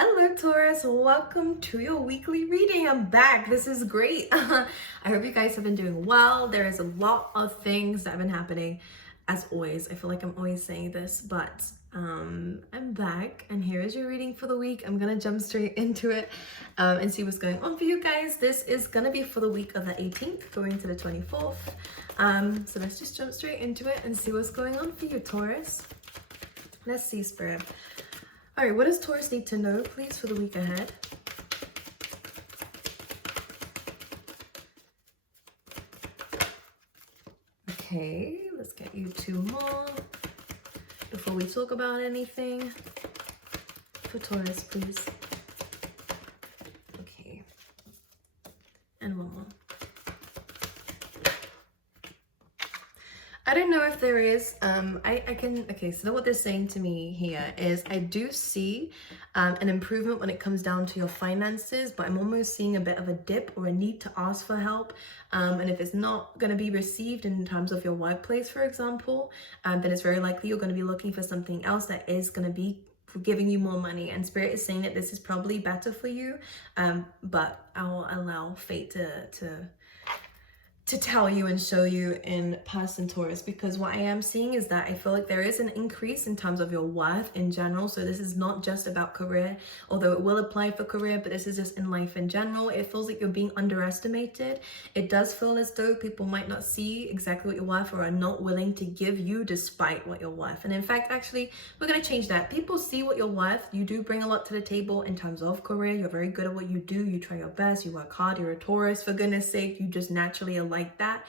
Hello Taurus, welcome to your weekly reading. I'm back. This is great. I hope you guys have been doing well. There is a lot of things that have been happening. As always, I feel like I'm always saying this, but I'm back and here is your reading for the week. I'm gonna jump straight into it and see what's going on for you guys. This is gonna be for the week of the 18th going to the 24th. So let's just jump straight into it and see what's going on for you, Taurus. Let's see, Spirit. All right, what does Taurus need to know, please, for the week ahead? Okay, let's get you two more before we talk about anything. For Taurus, please. Okay, and one more. I don't know if there is, okay, so what they're saying to me here is I do see an improvement when it comes down to your finances, but I'm almost seeing a bit of a dip or a need to ask for help. And if it's not going to be received in terms of your workplace, for example, then it's very likely you're going to be looking for something else that is going to be giving you more money. And Spirit is saying that this is probably better for you, but I'll allow fate to tell you and show you in person, Taurus, because what I am seeing is that I feel like there is an increase in terms of your worth in general. So this is not just about career, although it will apply for career, but this is just in life in general. It feels like you're being underestimated. It does feel as though people might not see exactly what you're worth or are not willing to give you despite what you're worth. And in fact, actually, we're going to change that. People see what you're worth. You do bring a lot to the table in terms of career. You're very good at what you do. You try your best. You work hard. You're a Taurus, for goodness sake. You just naturally are like that.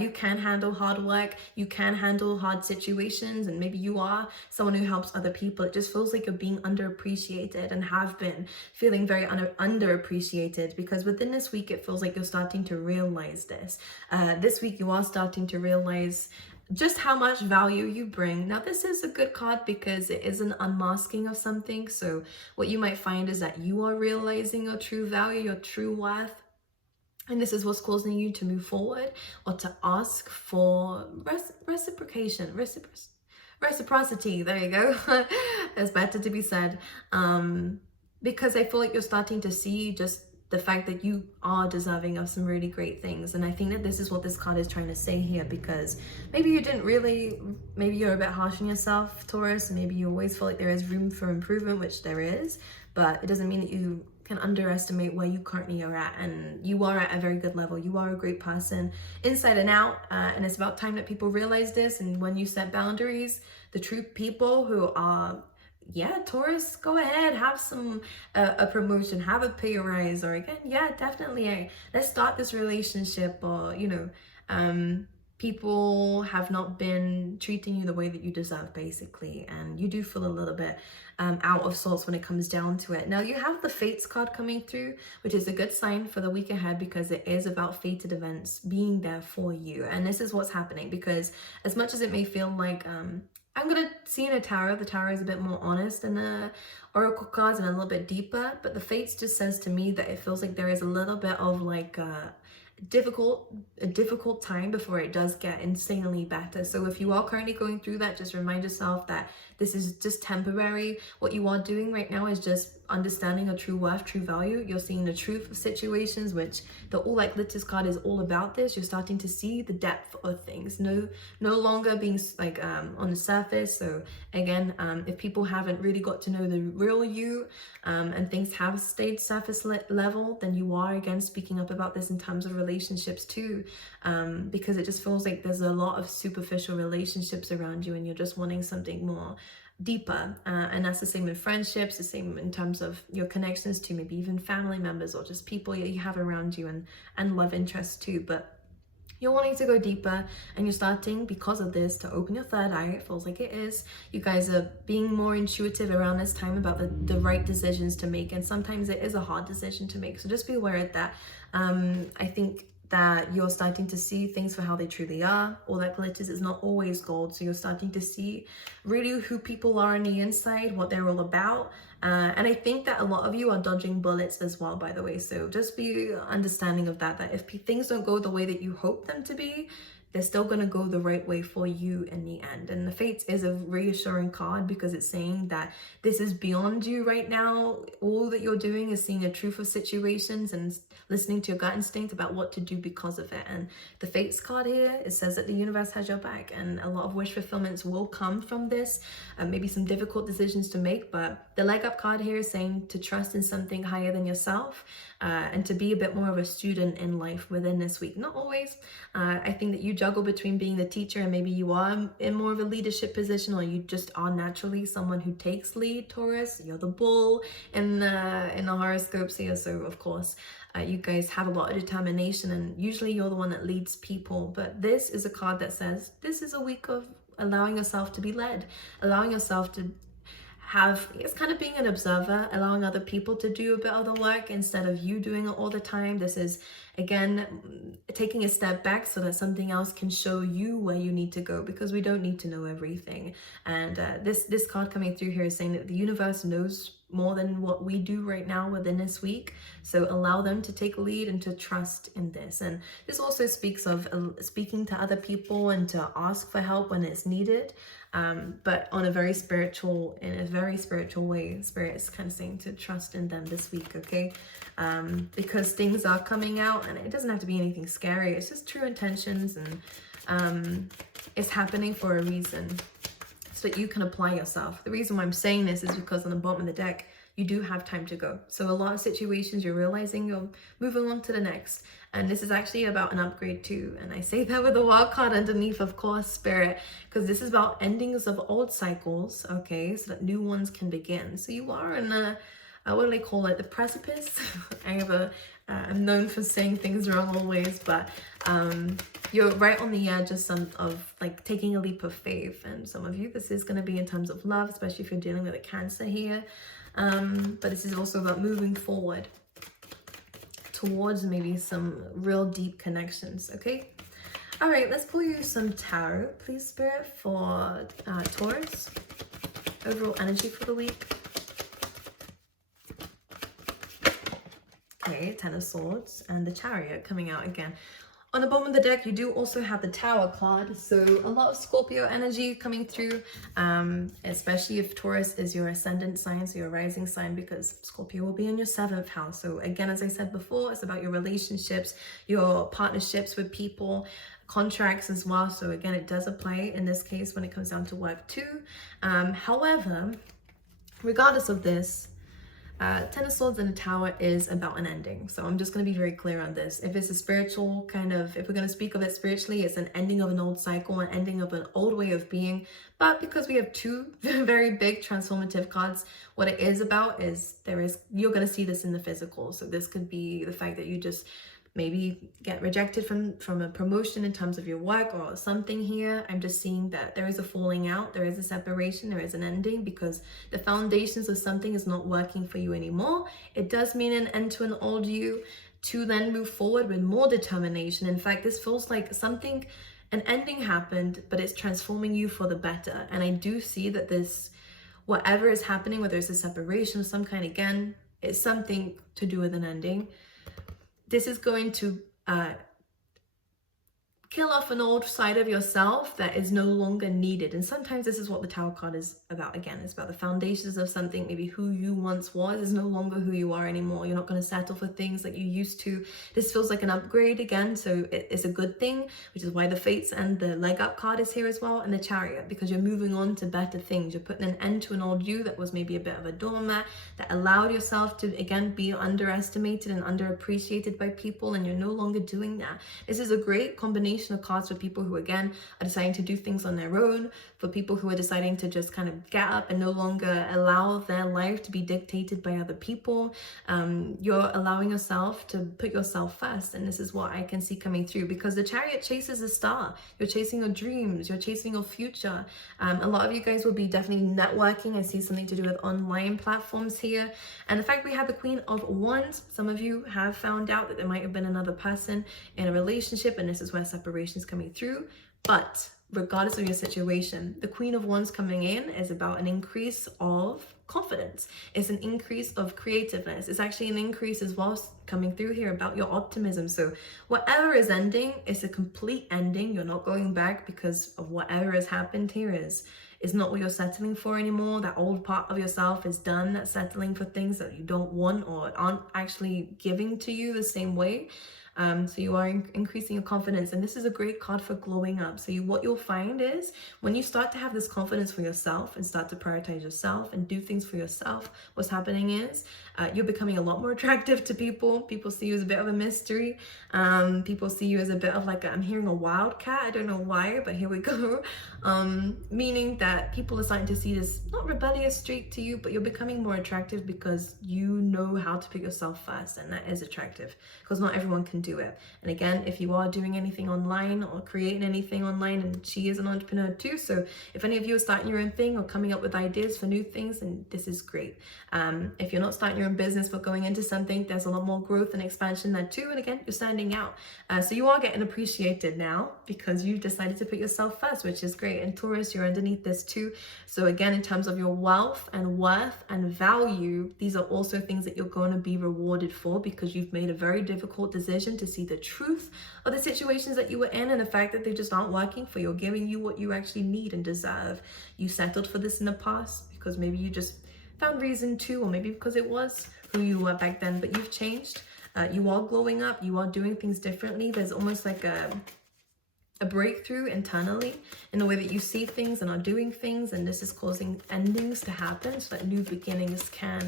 You can handle hard work, you can handle hard situations, and maybe you are someone who helps other people. It just feels like you're being underappreciated and have been feeling very underappreciated, because within this week it feels like you're starting to realize this. This week you are starting to realize just how much value you bring. Now this is a good card because it is an unmasking of something. So what you might find is that you are realizing your true value, your true worth. And this is what's causing you to move forward or to ask for reciprocity. There you go. It's better to be said. Because I feel like you're starting to see just the fact that you are deserving of some really great things. And I think that this is what this card is trying to say here, because maybe you didn't really, maybe you're a bit harsh on yourself, Taurus, and maybe you always feel like there is room for improvement, which there is, but it doesn't mean that you can underestimate where you currently are at. And you are at a very good level. You are a great person inside and out, and it's about time that people realize this. And when you set boundaries, the true people who are, yeah, Taurus, go ahead, have some a promotion, have a pay rise, or again, yeah, definitely, let's start this relationship, or people have not been treating you the way that you deserve, basically, and you do feel a little bit out of sorts when it comes down to it. Now you have the Fates card coming through, which is a good sign for the week ahead, because it is about fated events being there for you. And this is what's happening, because as much as it may feel like I'm gonna see in a tarot, the tarot is a bit more honest than the oracle cards and a little bit deeper, but the Fates just says to me that it feels like there is a little bit of like a difficult time before it does get insanely better. So if you are currently going through that, just remind yourself that this is just temporary. What you are doing right now is just understanding a true worth, true value. You're seeing the truth of situations, which the All Like Glitters card is all about this. You're starting to see the depth of things, no longer being like on the surface. So again, if people haven't really got to know the real you, and things have stayed surface level, then you are again speaking up about this in terms of relationships too, because it just feels like there's a lot of superficial relationships around you and you're just wanting something more deeper, and that's the same in friendships, the same in terms of your connections to maybe even family members or just people that you have around you, and love interests too. But you're wanting to go deeper, and you're starting, because of this, to open your third eye. It feels like it is. You guys are being more intuitive around this time about the right decisions to make, and sometimes it is a hard decision to make, so just be aware of that. I think that you're starting to see things for how they truly are. All that glitters is not always gold, so you're starting to see really who people are on the inside, what they're all about. And I think that a lot of you are dodging bullets as well, by the way, so just be understanding of that if things don't go the way that you hope them to be, they're still going to go the right way for you in the end. And the Fates is a reassuring card because it's saying that this is beyond you right now. All that you're doing is seeing the truth of situations and listening to your gut instinct about what to do because of it. And the Fates card here, it says that the universe has your back, and a lot of wish fulfillments will come from this. Maybe some difficult decisions to make, but the leg up card here is saying to trust in something higher than yourself, and to be a bit more of a student in life within this week. Not always. I think that you juggle between being the teacher and maybe you are in more of a leadership position, or you just are naturally someone who takes lead, Taurus. You're the bull in the horoscopes here, so of course you guys have a lot of determination, and usually you're the one that leads people. But this is a card that says this is a week of allowing yourself to be led, allowing yourself to have, it's kind of being an observer, allowing other people to do a bit of the work instead of you doing it all the time. This is, again, taking a step back so that something else can show you where you need to go, because we don't need to know everything. And this card coming through here is saying that the universe knows more than what we do right now within this week. So allow them to take lead and to trust in this. And this also speaks of speaking to other people and to ask for help when it's needed. But on a very spiritual, in a very spiritual way. Spirit is kind of saying to trust in them this week, okay? Because things are coming out, and it doesn't have to be anything scary. It's just true intentions, and it's happening for a reason, so that you can apply yourself. The reason why I'm saying this is because on the bottom of the deck, you do have time to go. So a lot of situations you're realizing you're moving on to the next. And this is actually about an upgrade too. And I say that with a wild card underneath, of course, Spirit, because this is about endings of old cycles, okay, so that new ones can begin. So you are in a, what do they call it, the precipice? I'm known for saying things wrong always, but you're right on the edge of like taking a leap of faith. And some of you, this is going to be in terms of love, especially if you're dealing with a Cancer here. But this is also about moving forward towards maybe some real deep connections, okay? All right, let's pull you some tarot, please, Spirit, for Taurus. Overall energy for the week. Okay, Ten of Swords and the Chariot coming out again. On the bottom of the deck, you do also have the Tower card, so a lot of Scorpio energy coming through, especially if Taurus is your ascendant sign, so your rising sign, because Scorpio will be in your 7th house. So again, as I said before, it's about your relationships, your partnerships with people, contracts as well. So again, it does apply in this case when it comes down to work too. However, regardless of this, Ten of Swords and the Tower is about an ending. So I'm just going to be very clear on this. If it's a spiritual kind of, if we're going to speak of it spiritually, it's an ending of an old cycle, an ending of an old way of being. But because we have two very big transformative cards, what it is about is you're going to see this in the physical. So this could be the fact that you just maybe get rejected from a promotion in terms of your work or something here. I'm just seeing that there is a falling out, there is a separation, there is an ending because the foundations of something is not working for you anymore. It does mean an end to an old you to then move forward with more determination. In fact, this feels like an ending happened, but it's transforming you for the better. And I do see that this, whatever is happening, whether it's a separation of some kind, again, it's something to do with an ending. This is going to kill off an old side of yourself that is no longer needed. And sometimes this is what the Tower card is about. Again, it's about the foundations of something. Maybe who you once was is no longer who you are anymore. You're not going to settle for things like you used to. This feels like an upgrade again, so it's a good thing, which is why the Fates and the leg up card is here as well, and the Chariot, because you're moving on to better things. You're putting an end to an old you that was maybe a bit of a doormat, that allowed yourself to, again, be underestimated and underappreciated by people, and you're no longer doing that. This is a great combination of cards for people who, again, are deciding to do things on their own, for people who are deciding to just kind of get up and no longer allow their life to be dictated by other people. You're allowing yourself to put yourself first, and this is what I can see coming through, because the Chariot chases a star. You're chasing your dreams, you're chasing your future. A lot of you guys will be definitely networking. I see something to do with online platforms here, and the fact we have the Queen of Wands, some of you have found out that there might have been another person in a relationship, and this is where separation is coming through. But regardless of your situation, the Queen of Wands coming in is about an increase of confidence. It's an increase of creativeness. It's actually an increase as well coming through here about your optimism. So whatever is ending, it's a complete ending. You're not going back because of whatever has happened here is not what you're settling for anymore. That old part of yourself is done. That's settling for things that you don't want or aren't actually giving to you the same way. So you are increasing your confidence, and this is a great card for glowing up. So what you'll find is when you start to have this confidence for yourself and start to prioritize yourself and do things for yourself, what's happening is you're becoming a lot more attractive to people. People see you as a bit of a mystery. People see you as a bit of like, I'm hearing a wildcat. I don't know why, but here we go. Meaning that people are starting to see this, not rebellious streak to you, but you're becoming more attractive because you know how to put yourself first, and that is attractive because not everyone can do it. And again, if you are doing anything online or creating anything online, and she is an entrepreneur too, so if any of you are starting your own thing or coming up with ideas for new things, then this is great. If you're not starting your own business but going into something, there's a lot more growth and expansion there too, and again, you're standing out. So you are getting appreciated now because you've decided to put yourself first, which is great. And Taurus, you're underneath this too. So again, in terms of your wealth and worth and value, these are also things that you're going to be rewarded for because you've made a very difficult decision to see the truth of the situations that you were in and the fact that they just aren't working for you or giving you what you actually need and deserve. You settled for this in the past because maybe you just found reason to, or maybe because it was who you were back then, but you've changed. You are glowing up. You are doing things differently. There's almost like a breakthrough internally in the way that you see things and are doing things, and this is causing endings to happen so that new beginnings can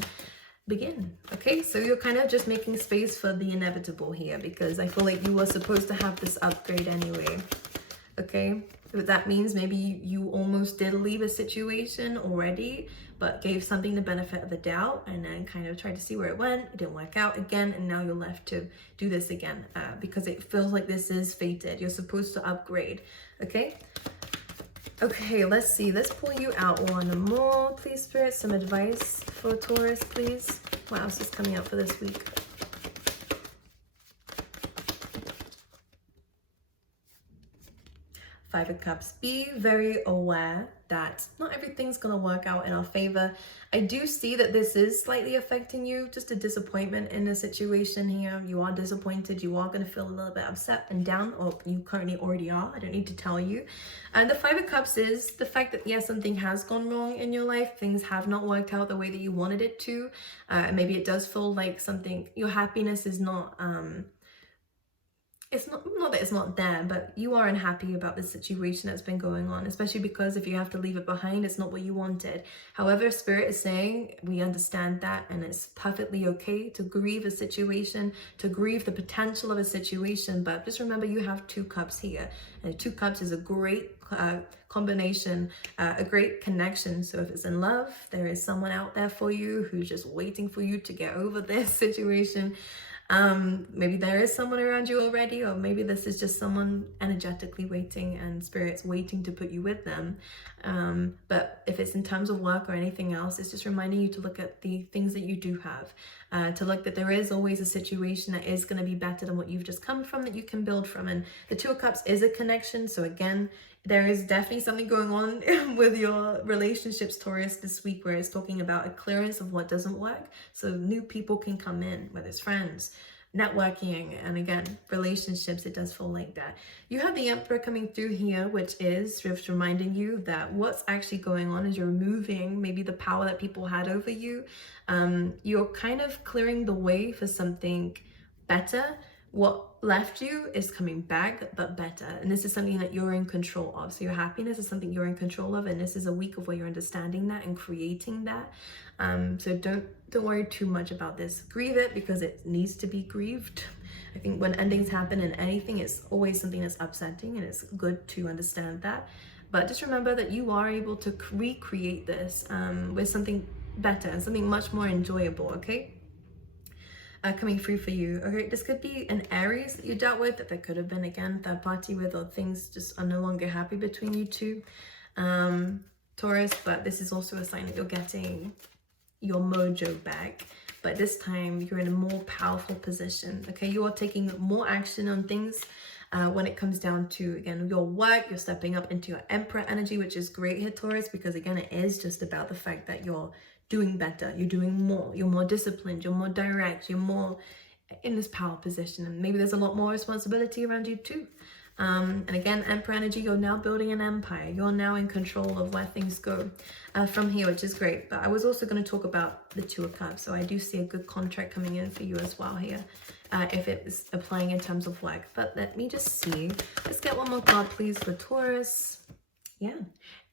begin. Okay, so you're kind of just making space for the inevitable here because I feel like you were supposed to have this upgrade anyway. Okay, so that means maybe you almost did leave a situation already, but gave something the benefit of the doubt and then kind of tried to see where it went. It didn't work out again, and now you're left to do this again because it feels like this is fated. You're supposed to upgrade. Okay, let's see. Let's pull you out one more, please, Spirit. Some advice for Taurus, please. What else is coming out for this week? Five of Cups. Be very aware that not everything's going to work out in our favor. I do see that this is slightly affecting you, just a disappointment in the situation here. You are disappointed. You are going to feel a little bit upset and down, or you currently already are. I don't need to tell you. And the Five of Cups is the fact that, yes, something has gone wrong in your life. Things have not worked out the way that you wanted it to. Maybe it does feel like your happiness is not... it's not that it's not there, but you are unhappy about the situation that's been going on, especially because if you have to leave it behind, it's not what you wanted. However, Spirit is saying we understand that, and it's perfectly okay to grieve a situation, to grieve the potential of a situation. But just remember, you have two cups here, and two cups is a great combination, a great connection. So if it's in love, there is someone out there for you who's just waiting for you to get over this situation. Maybe there is someone around you already, or maybe this is just someone energetically waiting and Spirit's waiting to put you with them. But if it's in terms of work or anything else, it's just reminding you to look at the things that you do have, to look that there is always a situation that is going to be better than what you've just come from, that you can build from. And the Two of Cups is a connection. So again, there is definitely something going on with your relationships, Taurus, this week, where it's talking about a clearance of what doesn't work. So new people can come in, whether it's friends, networking, and again, relationships. It does feel like that. You have the Emperor coming through here, which is just reminding you that what's actually going on is you're removing maybe the power that people had over you. You're kind of clearing the way for something better. What left you is coming back, but better. And this is something that you're in control of. So your happiness is something you're in control of. And this is a week of where you're understanding that and creating that. So don't worry too much about this. Grieve it because it needs to be grieved. I think when endings happen in anything, it's always something that's upsetting, and it's good to understand that. But just remember that you are able to recreate this with something better and something much more enjoyable, okay? Coming through for you. Okay, this could be an Aries that you dealt with, that there could have been, again, third party with, or things just are no longer happy between you two, Taurus. But this is also a sign that you're getting your mojo back, but this time you're in a more powerful position. Okay, you are taking more action on things when it comes down to, again, your work. You're stepping up into your Emperor energy, which is great here, Taurus, because again, it is just about the fact that you're doing better, you're doing more, you're more disciplined, you're more direct, you're more in this power position, and maybe there's a lot more responsibility around you too. And again, Emperor energy, you're now building an empire. You're now in control of where things go from here, which is great. But I was also going to talk about the Two of Cups. So I do see a good contract coming in for you as well here, if it is applying in terms of work. But let me just see. Let's get one more card, please, for Taurus. Yeah,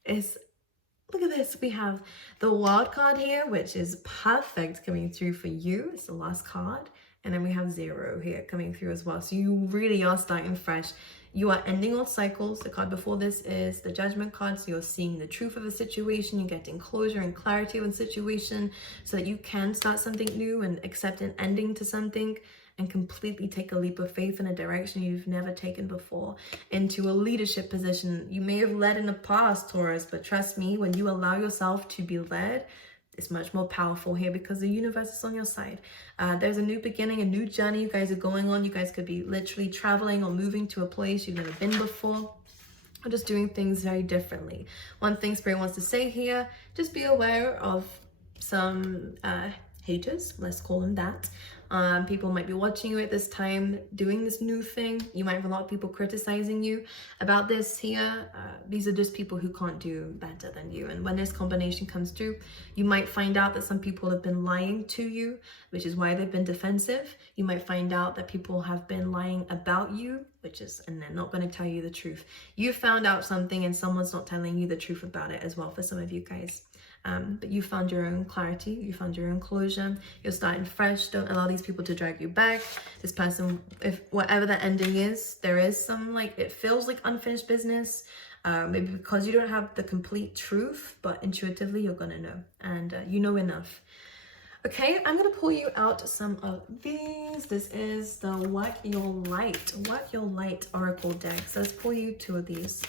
look at this. We have the Wild card here, which is perfect coming through for you. It's the last card. And then we have 0 here coming through as well. So you really are starting fresh. You are ending old cycles. The card before this is the Judgment card. So you're seeing the truth of a situation. You're getting closure and clarity of a situation so that you can start something new and accept an ending to something and completely take a leap of faith in a direction you've never taken before, into a leadership position. You may have led in the past, Taurus, but trust me, when you allow yourself to be led, it's much more powerful here because the universe is on your side. There's a new beginning, a new journey you guys are going on. You guys could be literally traveling or moving to a place you've never been before, or just doing things very differently. One thing Spirit wants to say here, just be aware of some haters, let's call them that. People might be watching you at this time doing this new thing. You might have a lot of people criticizing you about this here. These are just people who can't do better than you. And when this combination comes through, you might find out that some people have been lying to you, which is why they've been defensive. You might find out that people have been lying about you, and they're not going to tell you the truth. You found out something and someone's not telling you the truth about it as well for some of you guys. But you found your own clarity, you found your own closure, you're starting fresh. Don't allow these people to drag you back. This person, if whatever the ending is, there is some, it feels like unfinished business, maybe because you don't have the complete truth, but intuitively you're gonna know, and you know enough. Okay, I'm gonna pull you out some of these. This is the Work Your Light Oracle deck. So let's pull you 2 of these.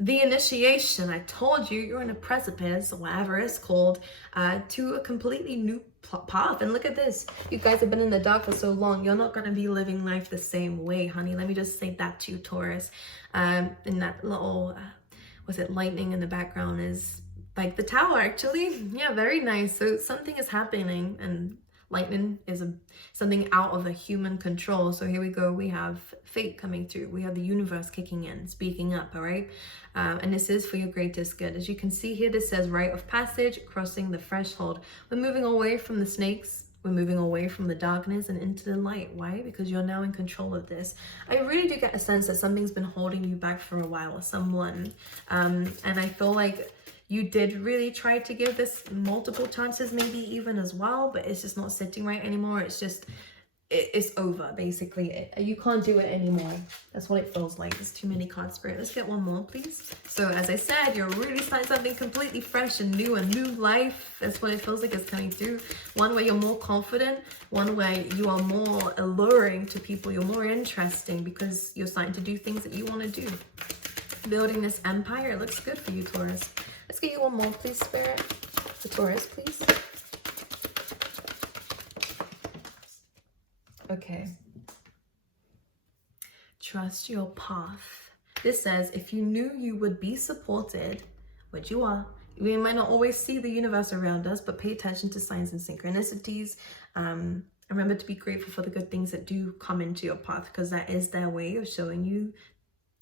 The initiation. I told you, you're in a precipice, whatever it's called, to a completely new path. And look at this. You guys have been in the dark for so long. You're not going to be living life the same way, honey. Let me just say that to you, Taurus. And that little, was it lightning in the background is like the tower, actually. Yeah, very nice. So something is happening, and lightning is something out of a human control. So here we go. We have fate coming through. We have the universe kicking in, speaking up, all right? And this is for your greatest good. As you can see here, this says rite of passage, crossing the threshold. We're moving away from the snakes. We're moving away from the darkness and into the light. Why? Because you're now in control of this. I really do get a sense that something's been holding you back for a while, someone. And I feel like you did really try to give this multiple chances, maybe even as well, but it's just not sitting right anymore. It's just, it's over, basically. You can't do it anymore. That's what it feels like. There's too many cards, Spirit. Let's get one more, please. So as I said, you're really starting something completely fresh and new, a new life. That's what it feels like is coming through. One where you're more confident, one where you are more alluring to people. You're more interesting because you're starting to do things that you want to do. Building this empire, it looks good for you, Taurus. Let's get you one more, please, Spirit. For Taurus, please. Okay. Trust your path. This says, if you knew you would be supported, which you are, we might not always see the universe around us, but pay attention to signs and synchronicities. Remember to be grateful for the good things that do come into your path, because that is their way of showing you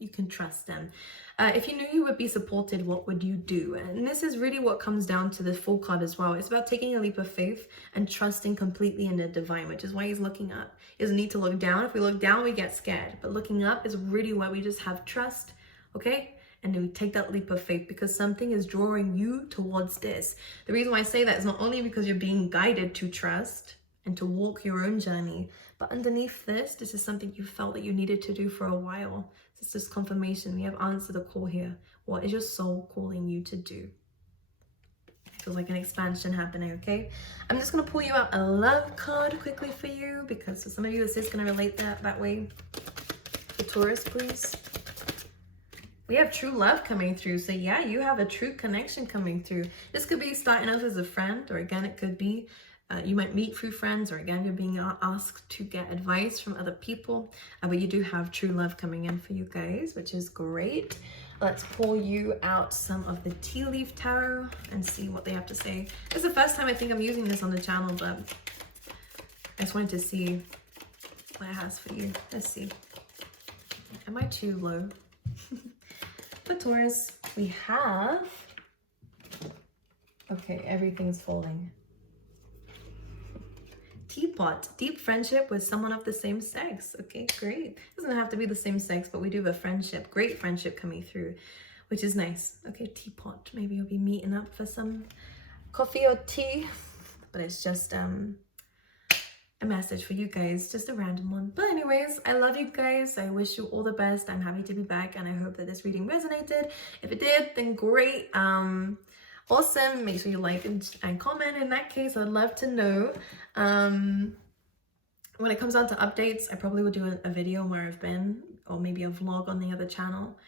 can trust them. If you knew you would be supported, what would you do? And this is really what comes down to the Fool card as well. It's about taking a leap of faith and trusting completely in the divine, which is why he's looking up. He doesn't need to look down. If we look down, we get scared. But looking up is really why we just have trust, okay? And then we take that leap of faith because something is drawing you towards this. The reason why I say that is not only because you're being guided to trust and to walk your own journey, but underneath this is something you felt that you needed to do for a while. It's this confirmation. We have answered the call here. What is your soul calling you to do? Feels like an expansion happening, okay? I'm just going to pull you out a love card quickly for you because for some of you this is going to relate that way. For Taurus, please. We have true love coming through. So yeah, you have a true connection coming through. This could be starting off as a friend, or again, it could be you might meet through friends, or again, you're being asked to get advice from other people. But you do have true love coming in for you guys, which is great. let's pull you out some of the tea leaf tarot and see what they have to say. It's the first time I think I'm using this on the channel, but I just wanted to see what it has for you. Let's see. Am I too low? For Taurus, we have... Okay, everything's folding. Teapot, deep friendship with someone of the same sex. Okay, great. Doesn't have to be the same sex, but we do have a friendship, great friendship coming through, which is nice. Okay, teapot. Maybe you'll be meeting up for some coffee or tea, but it's just a message for you guys, just a random one. But anyways, I love you guys. I wish you all the best. I'm happy to be back, and I hope that this reading resonated. If it did, then great. Awesome. Make sure you like and comment. In that case, I'd love to know. When it comes down to updates, I probably will do a video where I've been, or maybe a vlog on the other channel.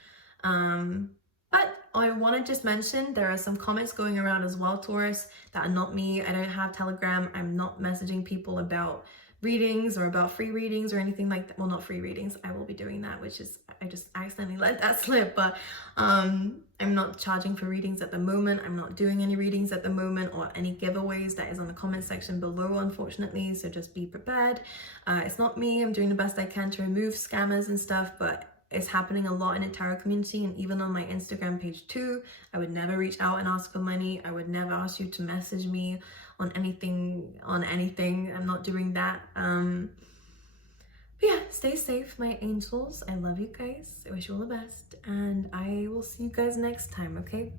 But I want to just mention there are some comments going around as well, Taurus, that are not me. I don't have Telegram. I'm not messaging people about readings or about free readings or anything like that. Well, not free readings. I will be doing that, which is, I just accidentally let that slip. But I'm not charging for readings at the moment. I'm not doing any readings at the moment or any giveaways. That is on the comment section below, unfortunately. So just be prepared. It's not me. I'm doing the best I can to remove scammers and stuff, but it's happening a lot in the tarot community, and even on my Instagram page too. I would never reach out and ask for money. I would never ask you to message me on anything. I'm not doing that. But yeah, stay safe, my angels. I love you guys. I wish you all the best, and I will see you guys next time, okay?